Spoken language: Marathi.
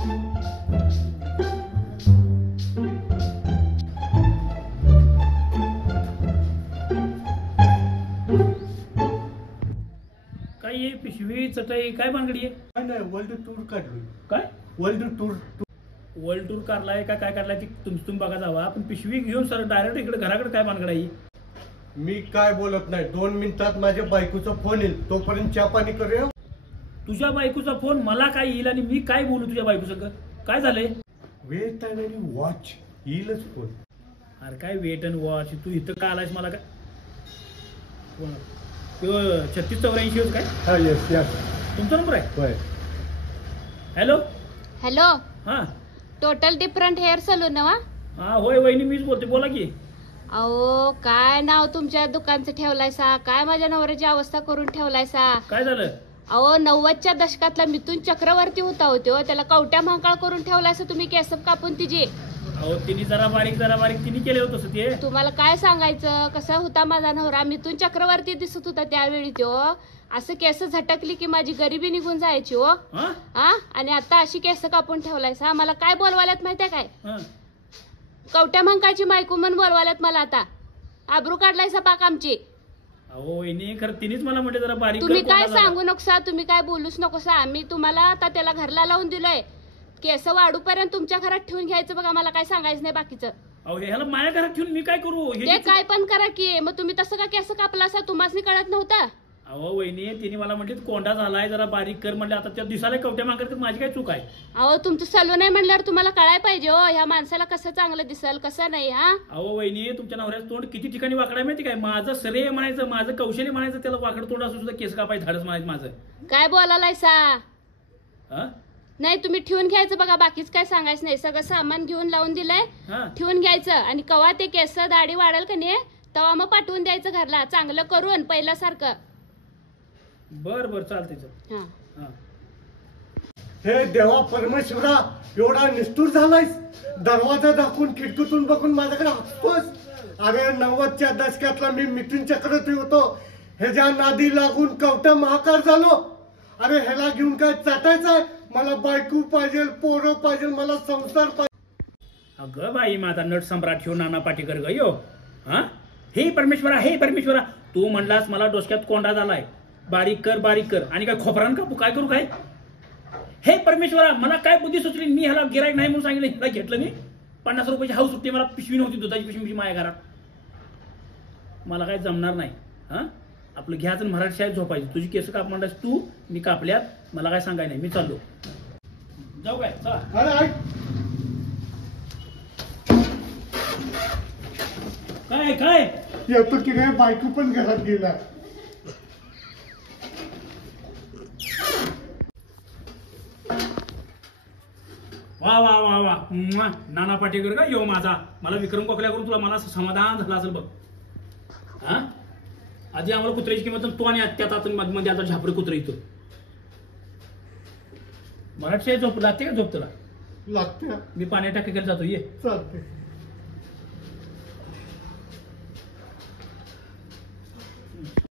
काय ये पिशवी चटई काय बांगडी आहे? नाही वर्ल्ड टूर काढली. काय वर्ल्ड टूर वर्ल्ड टूर काढलाय का काय काढलाय ती तुम्ही बघा जावा, पण पिशवी घेऊन सर डायरेक्ट इकडे घराकडे काय बांगड आहे? मी काय बोलत नाही. 2 मिनिटात माझ्या बायकोचा फोन येईल, तोपर्यंत चहा पाणी करूया. तुझ्या बायकोचा फोन मला काय येईल आणि मी काय बोलू तुझ्या बायको संग? काय झालंय? वेट आणि वॉच येईलच फोन. अरे काय वेट अँड वॉच? तू इथं का आलायस? मला काय 3684 काय हा येस यस तुमचा नंबर आहे? होय. हॅलो हॅलो, हा टोटल डिफरंट हेअर सलून ना? हा होय वहिनी मीच बोलते, बोला की. अहो काय नाव तुमच्या दुकानचं ठेवलायसा? काय माझ्या नवऱ्याची अवस्था करून ठेवलायसा? काय झालं? अहो 90च्या दशकातला मिथुन चक्रवर्ती होता होतो, त्याला कवट्या महाकाळ करून ठेवलायसा तुम्ही, केस कापून तिची. अहो तिने जरा बारीक तिने केलं होतं तसं ते. तुम्हाला काय सांगायचं, कसा होता माझा नवरा? मिथुन चक्रवर्ती दिसत होता त्यावेळी तो. असं केस झटकली की माझी गरिबी निघून जायची हो. हा आणि आता अशी केस कापून ठेवलायसा. मला काय बोलवाल्यात माहितीये काय? कवट्या महाकाळची मायको म्हणून बोलवाल्यात मला आता. आबरू काढलायसा पाक आमची. अहो वहिनी खरं तिनेच मला म्हटलं जरा बारीक. तुम्ही काय सांगू नकोसा, तुम्ही काय बोलूच नकोसा. आम्ही तुम्हाला आता त्याला घरला लावून दिलोय. केस वाढूपर्यंत तुमच्या घरात ठेवून घ्यायचं बघा. मला काय सांगायचं नाही बाकीचं. अहो ह्याला माझ्या घरात ठेवून मी काय करू? ते काय पण करा की. मग तुम्ही तसं का केस कापला असा? तुम्हाला कळत नव्हता? अहो वहिनी तिने मला म्हटले कोंडा झालाय जरा बारीक कर म्हणले. आता त्या दिसाला कवट्या मागत माझी काय चूक आहे? अहो तुमचं सलून आहे म्हणल्यावर तुम्हाला कळाय पाहिजे हो, ह्या माणसाला कसं चांगलं दिसल कसं नाही. हा अहो वहिनी तुमच्या नवऱ्याचं तोंड किती ठिकाणी वाकडाय माहिती काय? माझं श्रेय म्हणायचं, माझं कौशल्य म्हणायचं, त्याला वाकड तोंड असून सुद्धा केस कापाय धाडस म्हणायचं माझं. काय बोलायलायसा? हा नाही तुम्ही ठेवून घ्यायचं बघा, बाकीच काय सांगायचं नाही. सगळं सामान घेऊन लावून दिलंय, ठेवून घ्यायचं. आणि कवा ते केस दाढी वाढेल का नाही तेव्हा मग पाठवून द्यायचं घरला, चांगलं करून पहिल्यासारखं. बर बर चालतंय. हे देवा परमेश्वरा, एवढा निष्ठुर झालायस? दरवाजा दाखवून खिडकीतून बघून माझ्याकडे हसतोस? अरे 90च्या दशकातला मी मिथुन चक्रवर्ती होतो, ह्याच्या नादी लागून कवटा महाकाळ झालो. अरे ह्याला घेऊन काय चाटायचंय? मला बायको पाहिजे, पोरं पाहिजे, मला संसार पाहिजे. अगं बाई माझा नट सम्राट ठेवून नाना पाटेकर ग यो. हा हे परमेश्वरा, हे परमेश्वरा, तू म्हणलास मला डोसक्यात कोंडा झालाय, बारीक कर बारीक कर. आणि काय खोपरान कापू काय करू काय? हे परमेश्वरा मला काय बुद्धी सुचली? मी ह्याला गिरायक नाही म्हणून सांगितलं, ह्याला घेतलं मी. 50 रुपयाची हाऊस सुट्टी, मला पिशवी नव्हती, दुधाची पिशवी माझ्या घरात. मला काय जमणार नाही. हा आपलं घ्यायचं मराठी शाळेत झोपायचं. तुझी केस काप म्हणलास तू, मी कापल्यात, मला काय सांगाय नाही. मी चाललो. जाऊ काय? चला. काय काय येतो की नाही? बायको पण घरात गेला. वा वा वा वा नाना पाटेकर का यो माझा. मला विक्रम कोकल्या करून तुला मला समाधान झालं असेल बघ. हा आधी आम्हाला कुत्र्याची किंमत तो आणि त्यात मध्ये आता झापडे कुत्रा येतो. मराठी झोप लागते का? झोप तुला लागते. मी पाण्यात टाकीकडे जातो, ये. चालते.